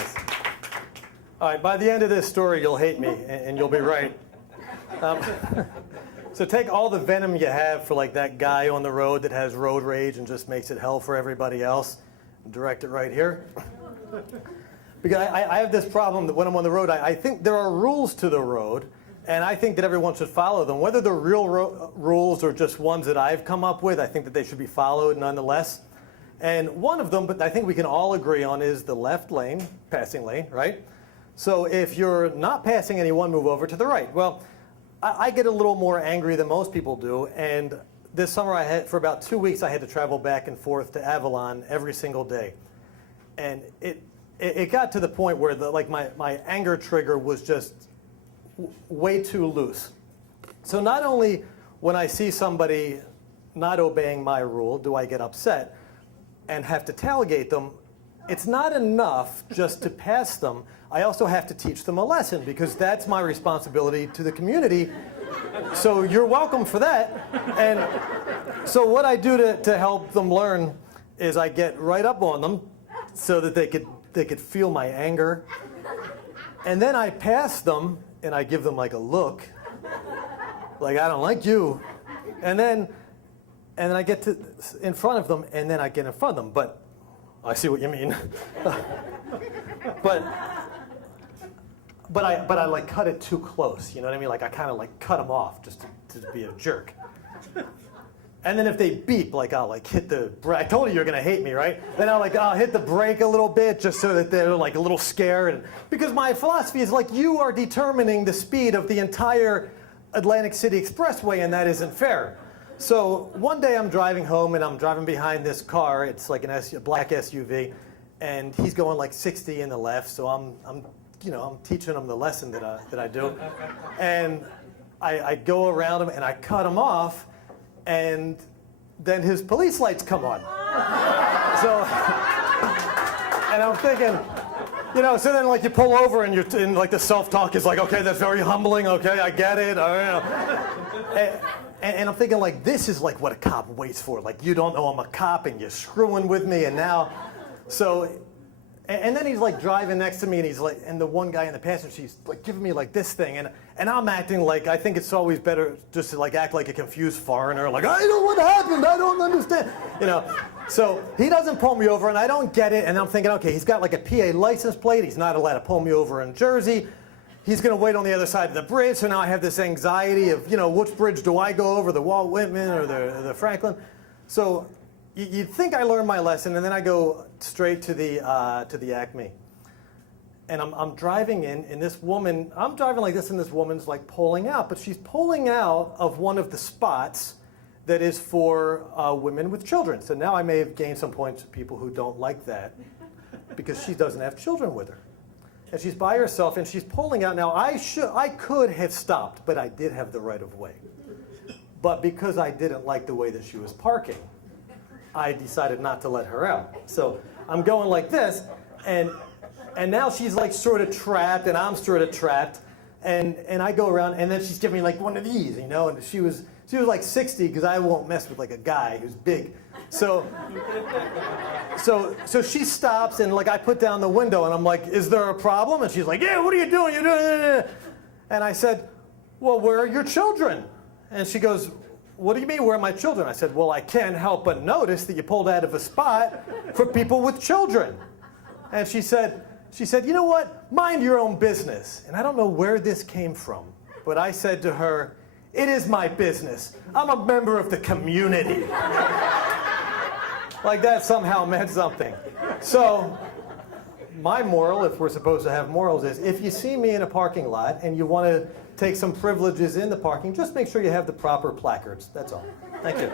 Nice. All right, by the end of this story, you'll hate me, and you'll be right. So take all the venom you have for like that guy on the road that has road rage and just makes it hell for everybody else, and direct it right here. Because I have this problem that when I'm on the road, I think there are rules to the road, and I think that everyone should follow them. Whether they're real rules or just ones that I've come up with, I think that they should be followed nonetheless. And one of them, but I think we can all agree on, is the left lane, passing lane, right? So if you're not passing anyone, move over to the right. Well, I get a little more angry than most people do, and this summer for about 2 weeks, I had to travel back and forth to Avalon every single day. And it got to the point where my anger trigger was just way too loose. So not only when I see somebody not obeying my rule do I get upset and have to tailgate them, it's not enough just to pass them. I also have to teach them a lesson because that's my responsibility to the community. So you're welcome for that. And so what I do to help them learn is I get right up on them so that they could feel my anger. And then I pass them and I give them like a look, like I don't like you. And then I get in front of them, and then I get in front of them. But I see what you mean. but I like cut it too close. You know what I mean? Like I kind of like cut them off just to be a jerk. And then if they beep, like I'll like hit the brake. I told you you're gonna hate me, right? Then I'll hit the brake a little bit just so that they're like a little scared. And because my philosophy is like you are determining the speed of the entire Atlantic City Expressway, and that isn't fair. So one day I'm driving home and I'm driving behind this car. It's like a black SUV, and he's going like 60 in the left. So I'm teaching him the lesson that I do, and I go around him and I cut him off. And then his police lights come on. So, and I'm thinking, so then like you pull over and like the self-talk is like, okay, that's very humbling. Okay, I get it. And I'm thinking like, this is like what a cop waits for. Like you don't know I'm a cop and you're screwing with me, and now, and then he's like driving next to me, and he's like, and the one guy in the passenger seat's like giving me like this thing, and I'm acting like I think it's always better just to like act like a confused foreigner, like I know what happened, I don't understand, So he doesn't pull me over, and I don't get it, and I'm thinking, okay, he's got like a PA license plate, he's not allowed to pull me over in Jersey, he's going to wait on the other side of the bridge, so now I have this anxiety of which bridge do I go over, the Walt Whitman or the Franklin, so. You'd think I learned my lesson, and then I go straight to the Acme. And I'm driving in, and this woman, I'm driving like this, and this woman's like pulling out, but she's pulling out of one of the spots that is for women with children. So now I may have gained some points with people who don't like that, because she doesn't have children with her. And she's by herself, and she's pulling out. Now I could have stopped, but I did have the right of way. But because I didn't like the way that she was parking, I decided not to let her out. So I'm going like this, and now she's like sort of trapped, and I'm sort of trapped, and I go around, and then she's giving me like one of these, and she was like 60, because I won't mess with like a guy who's big. So she stops, and like I put down the window, and I'm like, is there a problem? And she's like, yeah, what are you doing? You're doing. And I said, well, where are your children? And she goes, what do you mean, where are my children? I said, well, I can't help but notice that you pulled out of a spot for people with children. And she said, you know what? Mind your own business. And I don't know where this came from, but I said to her, it is my business. I'm a member of the community. Like that somehow meant something. So my moral, if we're supposed to have morals, is if you see me in a parking lot and you want to take some privileges in the parking, just make sure you have the proper placards. That's all. Thank you.